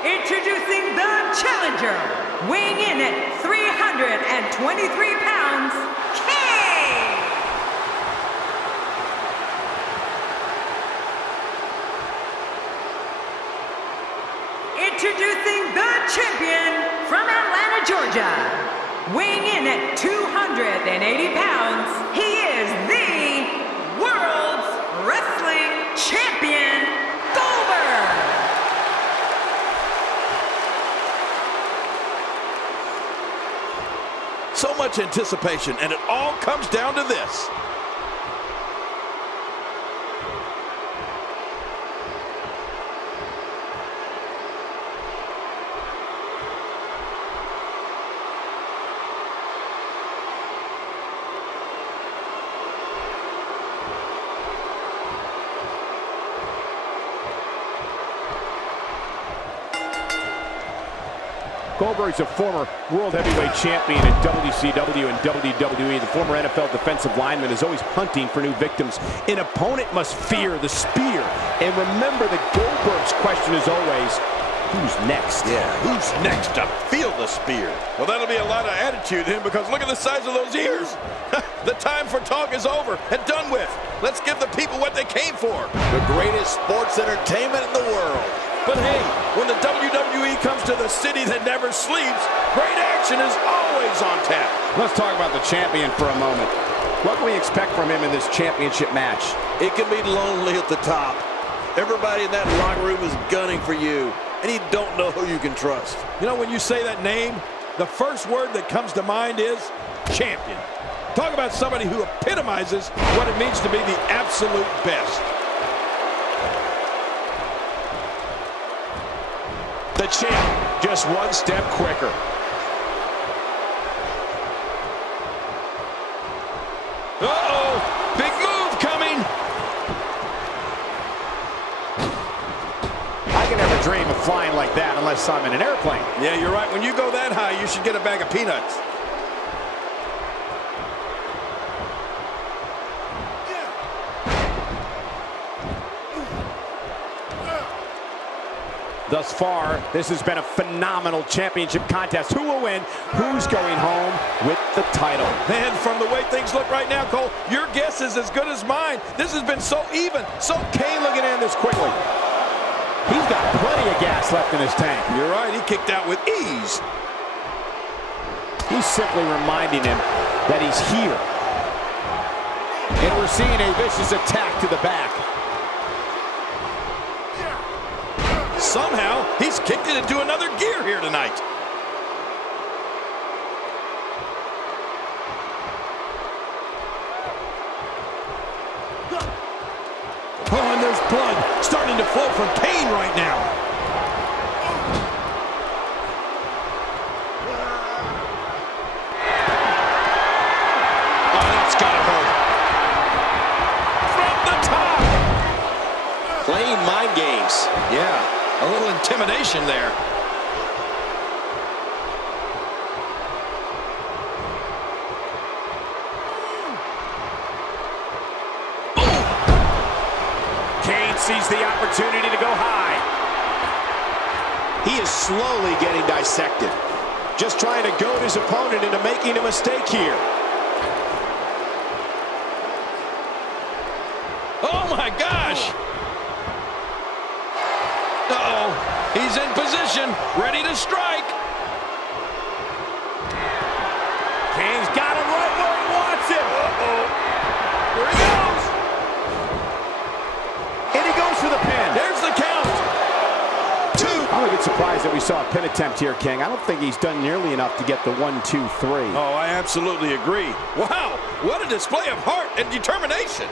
Introducing the challenger, weighing in at 323 pounds, Kane! Introducing the champion from Atlanta, Georgia, weighing in at 280 pounds, he is the World's Wrestling Champion, Goldberg! So much anticipation, and it all comes down to this. Goldberg's a former World Heavyweight Champion in WCW and WWE. The former NFL defensive lineman is always hunting for new victims. An opponent must fear the spear. And remember that Goldberg's question is always, who's next? Yeah, who's next to feel the spear? Well, that'll be a lot of attitude in him, because look at the size of those ears. The time for talk is over and done with. Let's give the people what they came for. The greatest sports entertainment in the world. But hey, when the WWE comes to the city that never sleeps, great action is always on tap. Let's talk about the champion for a moment. What can we expect from him in this championship match? It can be lonely at the top. Everybody in that locker room is gunning for you, and you don't know who you can trust. You know, when you say that name, the first word that comes to mind is champion. Talk about somebody who epitomizes what it means to be the absolute best. The champ just one step quicker. Uh-oh, big move coming. I can never dream of flying like that unless I'm in an airplane. Yeah, you're right. When you go that high, you should get a bag of peanuts. Thus far, this has been a phenomenal championship contest. Who will win? Who's going home with the title? Man, from the way things look right now, Cole, your guess is as good as mine. This has been so even. So Kane looking to end this quickly. He's got plenty of gas left in his tank. you're right, he kicked out with ease. He's simply reminding him that he's here. And we're seeing a vicious attack to the back. Somehow, he's kicked it into another gear here tonight. Oh, and there's blood starting to flow from Kane right now. Oh, that's gotta hurt. From the top. Playing mind games. Yeah. A little intimidation there. Kane sees the opportunity to go high. He is slowly getting dissected. Just trying to goad his opponent into making a mistake here. Oh my gosh! Uh-oh, he's in position, ready to strike. Kane's got him right where he wants him. Uh-oh, here he goes. And he goes for the pin. There's the count. 2. I'm a bit surprised that we saw a pin attempt here, King. I don't think he's done nearly enough to get the 1, 2, 3. Oh, I absolutely agree. Wow, what a display of heart and determination.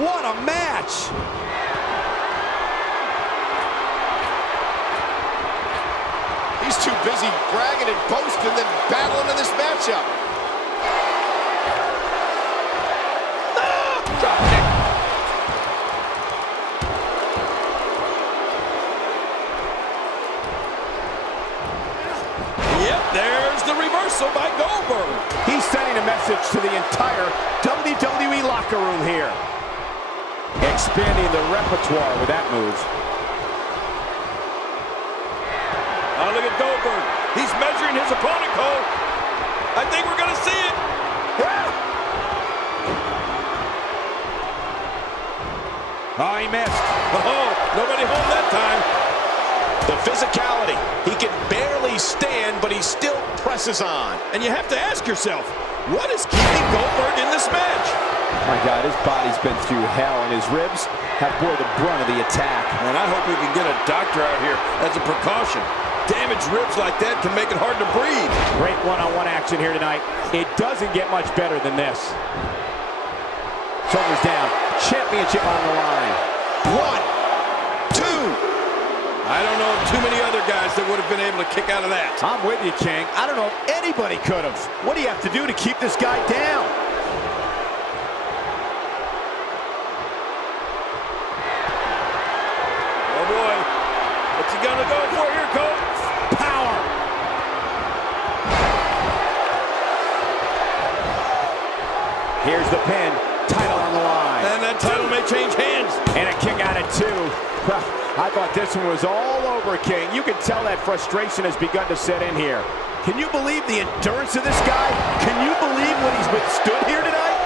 What a match! He's too busy bragging and boasting than battling in this matchup. Drop kick. Yep, there's the reversal by Goldberg. He's sending a message to the entire WWE locker room here. Expanding the repertoire with that move. Oh, look at Goldberg. He's measuring his opponent, Cole. I think we're going to see it. Oh, he missed. Oh, nobody home that time. The physicality. He can barely stand, but he still presses on. And you have to ask yourself, what is keeping Goldberg in this match? My God, his body's been through hell, and his ribs have bore the brunt of the attack. And I hope we can get a doctor out here as a precaution. Damaged ribs like that can make it hard to breathe. Great one-on-one action here tonight. It doesn't get much better than this. Shoulders down. Championship on the line. 1, 2. I don't know of too many other guys that would have been able to kick out of that. I'm with you, King. I don't know if anybody could have. What do you have to do to keep this guy down? Oh boy, what's he gonna go for here, Cole? Power. Here's the pin. Title on the line. And that title may change hands. And a kick out at 2. I thought this one was all over, King. You can tell that frustration has begun to set in here. Can you believe the endurance of this guy? Can you believe what he's withstood here tonight?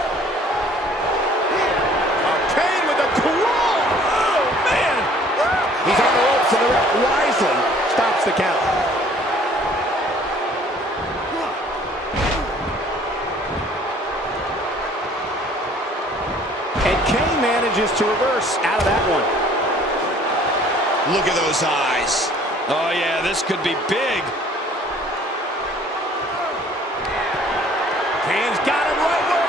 Kane with a claw! Oh, man! He's on the ropes, and the ref wisely stops the count. And Kane manages to reverse out of that one. Look at those eyes. Oh, yeah, this could be big. Kane's got him right where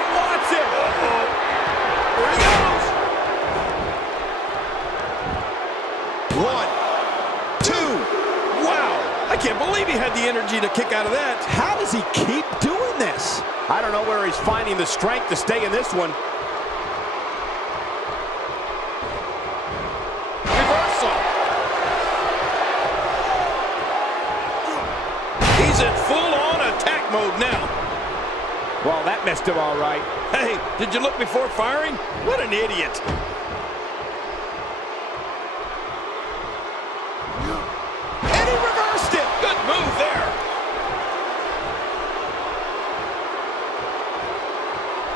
energy to kick out of that. How does he keep doing this? I don't know where he's finding the strength to stay in this one. Reversal. He's in full-on attack mode now. Well, that messed him all right. Hey, did you look before firing? What an idiot. And he reversed it. Good move there.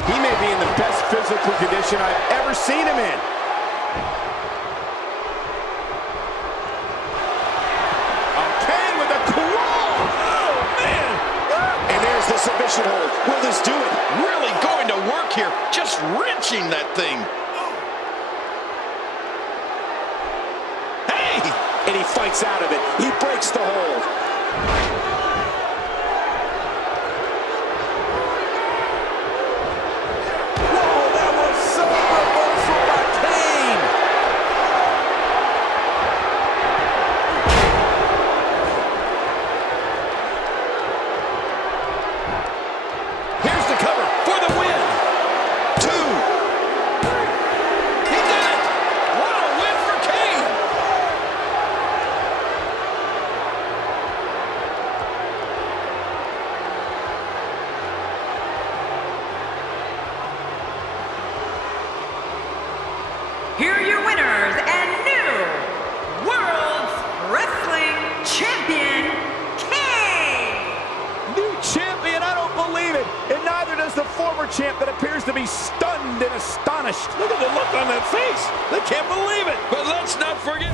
He may be in the best physical condition I've ever seen him in. Oh, Kane with a claw. Oh, man. And there's the submission hold. Will this do it? Really going to work here. Just wrenching that thing. Hey! And he fights out of it. He breaks the hold. Whoa, that was so reversal by Kane. Here's the cover for the win. 2. He did it. What a win for Kane. Here are your winners and new World's Wrestling Champion, Kane! New champion, I don't believe it. And neither does the former champ that appears to be stunned and astonished. Look at the look on that face. They can't believe it. But let's not forget.